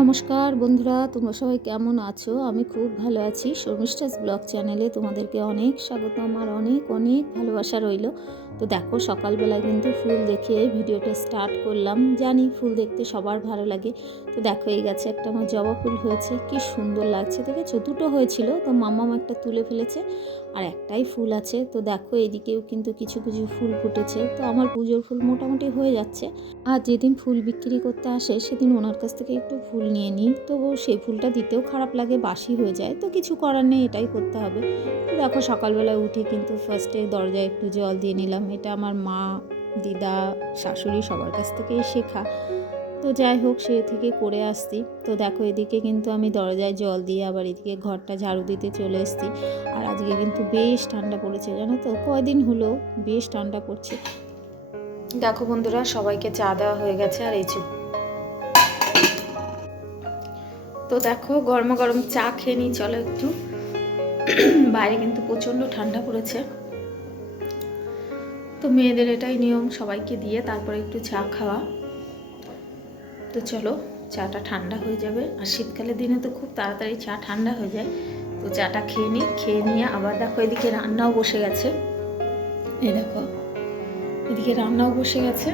নমস্কার বন্ধুরা, তোমরা সবাই কেমন আছো? আমি খুব ভালো আছি। শর্মিষ্ঠাস ব্লগ চ্যানেলে তোমাদেরকে অনেক স্বাগত আমার অনেক অনেক ভালোবাসা রইল। তো দেখো, সকালবেলায় কিন্তু ফুল দেখে ভিডিওটা স্টার্ট করলাম। জানি ফুল দেখতে সবার ভালো লাগে। তো দেখো, এই গাছে একটা আমার জবা ফুল হয়েছে। কি সুন্দর লাগছে, দেখেছ? দুটো হয়েছিল, তো মাম্মাম একটা তুলে ফেলেছে। আর একটাই ফুল আছে। তো দেখো এদিকেও কিন্তু কিছু কিছু ফুল ফুটেছে। তো আমার পুজোর ফুল মোটামুটি হয়ে যাচ্ছে। আর যেদিন ফুল বিক্রি করতে আসে, সেদিন ওনার কাছ থেকে একটু ফুল নিয়ে নিই। তো সেই ফুলটা দিতেও খারাপ লাগে, বাসি হয়ে যায়। তো কিছু করার নেই, এটাই করতে হবে। তো দেখো সকালবেলায় উঠে কিন্তু ফার্স্টে দরজায় একটু জল দিয়ে নিলাম। এটা আমার মা, দিদা, শাশুড়ি সবার কাছ থেকেই শেখা। তো যাই হোক, সে থেকে করে আসতি তো দেখো, এদিকে কিন্তু আমি দরজায় জল দিয়ে আবার এদিকে ঘরটা ঝাড়ু দিতে চলে এসছি। আর আজকে কিন্তু বেশ ঠান্ডা পড়েছে, জানো তো? কয়দিন হলো বেশ ঠান্ডা পড়ছে। দেখো বন্ধুরা, সবাইকে চা দেওয়া হয়ে গেছে, আর এই তো দেখো গরম গরম চা খেয়ে নিই, চলো একটু। বাইরে কিন্তু প্রচণ্ড ঠান্ডা পড়েছে। তো মেয়েদের এটাই নিয়ম, সবাইকে দিয়ে তারপরে একটু চা খাওয়া। তো চলো, চাটা ঠান্ডা হয়ে যাবে। আর শীতকালের দিনে তো খুব তাড়াতাড়ি চা ঠান্ডা হয়ে যায়। তো চাটা খেয়ে নিই খেয়ে নিয়ে আবার দেখো এদিকে রান্নাও বসে গেছে। এই দেখো, এদিকে রান্নাও বসে গেছে।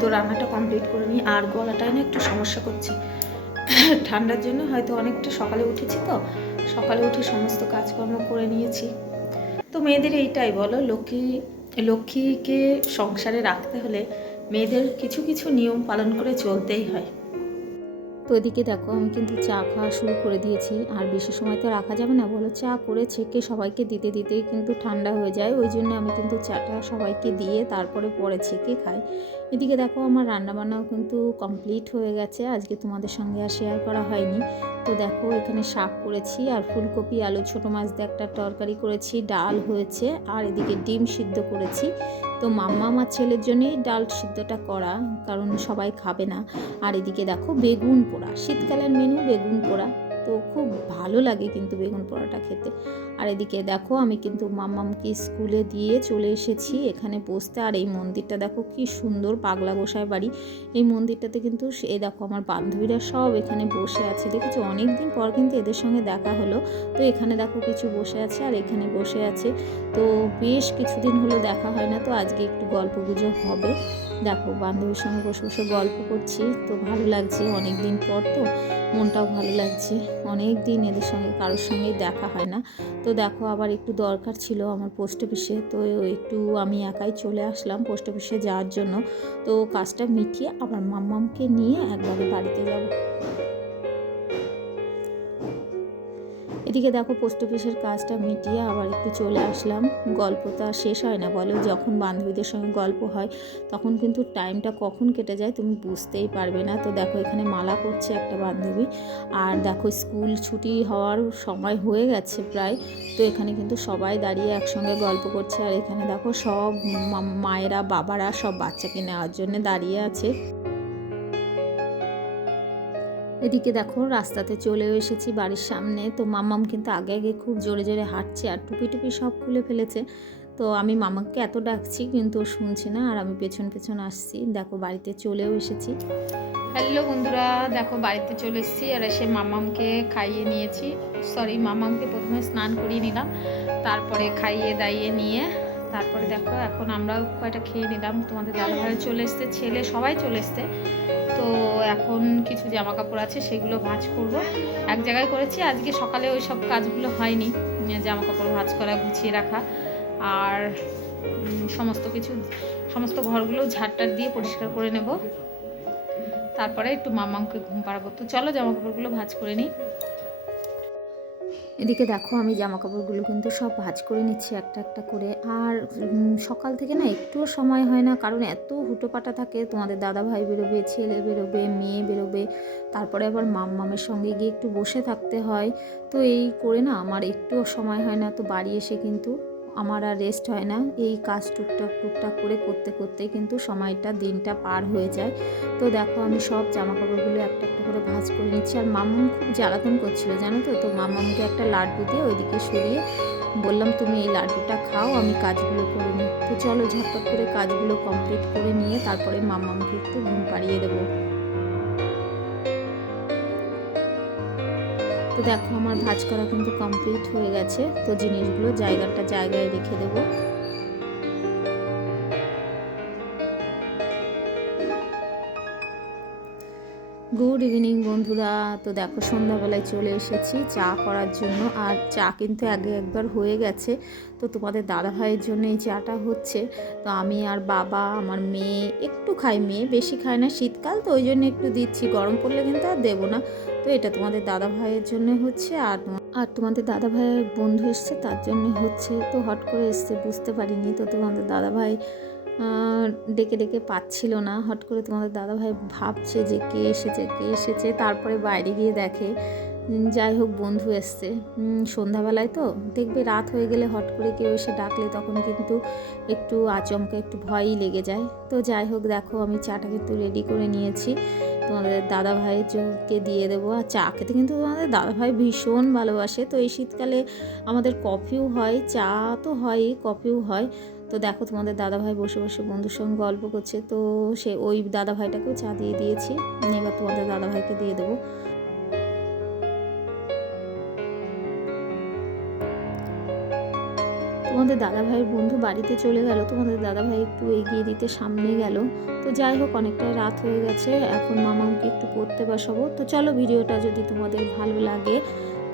তো রান্নাটা কমপ্লিট করে নিই। আর গলাটায় না একটু সমস্যা করছে। ঠান্ডার জন্য হয়তো অনেকটা সকালে উঠেছি তো। সকালে উঠে সমস্ত কাজকর্ম করে নিয়েছি। তো মেয়েদের এইটাই বলো, লক্ষ্মী, লক্ষ্মীকে সংসারে রাখতে হলে মেয়েদের কিছু কিছু নিয়ম পালন করে চলতেই হয়। তো এদিকে দেখো, আমি কিন্তু চা খাওয়া শুরু করে দিয়েছি। আর বেশি সময় তো রাখা যাবে না, বলো চা করে ছেঁকে সবাইকে দিতে দিতেই কিন্তু ঠান্ডা হয়ে যায়। ওই জন্য আমি কিন্তু চাটা সবাইকে দিয়ে তারপরে পরে ছেঁকে খাই এদিকে দেখো, আমার রান্নাবান্নাও কিন্তু কমপ্লিট হয়ে গেছে। আজকে তোমাদের সঙ্গে আর শেয়ার করা হয়নি। তো দেখো, এখানে শাক করেছি আর ফুলকপি, আলু, ছোটো মাছ দিয়ে একটা তরকারি করেছি, ডাল হয়েছে। আর এদিকে ডিম সিদ্ধ করেছি। তো মাম্মা আমার ছেলের জন্যই ডাল সিদ্ধটা করা, কারণ সবাই খাবে না। আর এদিকে দেখো বেগুন পোড়া, শীতকালের মেনু বেগুন পোড়া। তো খুব ভালো লাগে কিন্তু বেগুন পোড়াটা খেতে। আর এদিকে দেখো আমি কিন্তু মামামকে স্কুলে দিয়ে চলে এসেছি এখানে বসতে। আর এই মন্দিরটা দেখো কি সুন্দর পাগলা গোসাই বাড়ি। এই মন্দিরটাতে কিন্তু এই দেখো আমার বান্ধবীরা সব এখানে বসে আছে। দেখেছ? অনেক দিন পর কিন্তু এদের সঙ্গে দেখা হলো। তো এখানে দেখো কিছু বসে আছে আর এখানে বসে আছে। তো বেশ কিছুদিন হলো দেখা হয় না। তো আজকে একটু গল্প গুজব হবে। দেখো, বান্ধবীর সঙ্গে বসে বসে গল্প করছি, তো ভালো লাগছে অনেক দিন পর তো, মনটাও ভালো লাগছে। অনেক দিন এদের সঙ্গে, কারোর সঙ্গেই দেখা হয় না। তো দেখো, আবার একটু দরকার ছিল আমার পোস্ট অফিসে তো একটু আমি একাই চলে আসলাম পোস্ট অফিসে যাওয়ার জন্য। তো কাজটা মিটিয়ে আবার মাম্মামকে নিয়ে একবারে বাড়িতে যাব। এদিকে দেখো পোস্ট অফিসের কাজটা মিটিয়ে আবার একটু চলে আসলাম। গল্প তো আর শেষ হয় না বলো, যখন বান্ধবীদের সঙ্গে গল্প হয়, তখন কিন্তু টাইমটা কখন কেটে যায় তুমি বুঝতেই পারবে না। তো দেখো এখানে মালা করছে একটা বান্ধবী, আর দেখো স্কুল ছুটি হওয়ার সময় হয়ে গেছে প্রায়, তো এখানে কিন্তু সবাই দাঁড়িয়ে একসঙ্গে গল্প করছে। আর এখানে দেখো সব মায়েরা, বাবারা সব বাচ্চাকে নেওয়ার জন্য দাঁড়িয়ে আছে। এদিকে দেখো, রাস্তাতে চলেও এসেছি বাড়ির সামনে। তো মামাম কিন্তু আগে আগে খুব জোরে জোরে হাঁটছে আর টুপি টুপি সব খুলে ফেলেছে। তো আমি মামাকে এত ডাকছি কিন্তু শুনছে না আর আমি পেছন পেছন আসছি। দেখো, বাড়িতে চলেও এসেছি। হ্যালো বন্ধুরা, দেখো বাড়িতে চলে এসেছি আর এসে মামামকে খাইয়ে নিয়েছি। সরি মামামকে প্রথমে স্নান করিয়ে নিলাম, তারপরে খাইয়ে দাইয়ে নিয়ে, তারপরে দেখো এখন আমরাও কয়টা খেয়ে নিলাম। তোমাদের দাদাভাই চলে এসছে, ছেলে সবাই চলে এসছে। তো এখন কিছু জামা কাপড় আছে, সেগুলো ভাঁজ করব। এক জায়গায় করেছি, আজকে সকালে ওই সব কাজগুলো হয়নি। জামা কাপড় ভাঁজ করা, গুছিয়ে রাখা আর সমস্ত কিছু, সমস্ত ঘরগুলো ঝাড়টার দিয়ে পরিষ্কার করে নেব। তারপরে একটু মামাকে ঘুম পাড়াবো। তো চলো জামা কাপড়গুলো ভাঁজ করে নিই। এদিকে দেখো আমি জামা কাপড়গুলো কিন্তু সব ভাজ করে নিচ্ছি একটা একটা করে। আর সকাল থেকে না একটুও সময় হয় না, কারণ এত হুটোপাটা থাকে। তোমাদের দাদা ভাই বেরোবে, ছেলে বেরোবে, মেয়ে বেরোবে, তারপরে আবার মাম, মামের সঙ্গে গিয়ে একটু বসে থাকতে হয়। তো এই করে না আমার একটুও সময় হয় না, তো বাড়ি এসে কিন্তু আমার আর রেস্ট হয় না। এই কাজ টুকটাক টুকটাক করে করতে করতে কিন্তু সময়টা, দিনটা পার হয়ে যায়। তো দেখো আমি সব জামা কাপড়গুলো একটা একটা করে ভাজ করে নিচ্ছি। আর মামাম খুব জ্বালাতন করছিল, জানো তো? তো মামামকে একটা লাড্ডু দিয়ে ওইদিকে সরিয়ে বললাম, তুমি এই লাড্ডুটা খাও, আমি কাজগুলো করে নিই তো চলো ঝটপট করে কাজগুলো কমপ্লিট করে নিয়ে তারপরে মামামকে একটু ঘুম পাড়িয়ে দেবো। তো দেখো, আমার ভাজ করা কিন্তু কমপ্লিট হয়ে গেছে। তো জিনিসগুলো জায়গাটা জায়গায় রেখে দেবো। গুড ইভিনিং বন্ধুরা। তো দেখো, সন্ধ্যাবেলায় চলে এসেছি চা করার জন্য। আর চা কিন্তু আগে একবার হয়ে গেছে। তো তোমাদের দাদা ভাইয়ের জন্য এই চাটা হচ্ছে। তো আমি আর বাবা, আমার মেয়ে, একটু খাই, মেয়ে বেশি খায় না শীতকাল, তো ওই জন্য একটু দিচ্ছি। গরম পড়লে কিন্তু আর দেবো না। তো এটা তোমাদের দাদা ভাইয়ের জন্য হচ্ছে আর আর তোমাদের দাদা ভাইয়ের বন্ধু এসছে, তার জন্য হচ্ছে। তো হট করে এসছে, বুঝতে পারিনি। তো তোমাদের দাদা ভাই ডেকে ডেকে পাচ্ছিল না। হট করে তোমাদের দাদাভাই ভাবছে যে কে এসেছে কে এসেছে। তারপরে বাইরে গিয়ে দেখে যাই হোক, বন্ধু এসছে। সন্ধ্যাবেলায় তো দেখবে রাত হয়ে গেলে হট করে কেউ এসে ডাকলে তখন কিন্তু একটু আচমকা, একটু ভয়ই লেগে যায়। তো যাই হোক, দেখো আমি চাটা কিন্তু রেডি করে নিয়েছি। তোমাদের দাদা ভাইকে দিয়ে দেবো। আর চা খেতে কিন্তু তোমাদের দাদা ভাই ভীষণ ভালোবাসে। তো এই শীতকালে আমাদের কফিও হয়, চা তো হয়ই কফিও হয়। তো দেখো তোমাদের দাদাভাই বসে বসে বন্ধুর সঙ্গে গল্প করছে। তো সে ওই দাদাভাইটাকেও চা দিয়ে দিয়েছি। এবার তোমাদের দাদাভাইকে দিয়ে দেবো। তোমাদের দাদাভাইয়ের বন্ধু বাড়িতে চলে গেল, তোমাদের দাদাভাই একটু এগিয়ে দিতে সামনে গেল। তো যাই হোক, অনেকটাই রাত হয়ে গেছে, এখন মামাকে একটু পড়তে বসাবো। তো চলো ভিডিওটা যদি তোমাদের ভালো লাগে,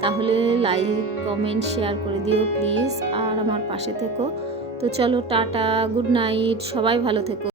তাহলে লাইক কমেন্ট শেয়ার করে দিও প্লিজ আর আমার পাশে থেকো। তো চলো টাটা গুড নাইট সবাই ভালো থেকো।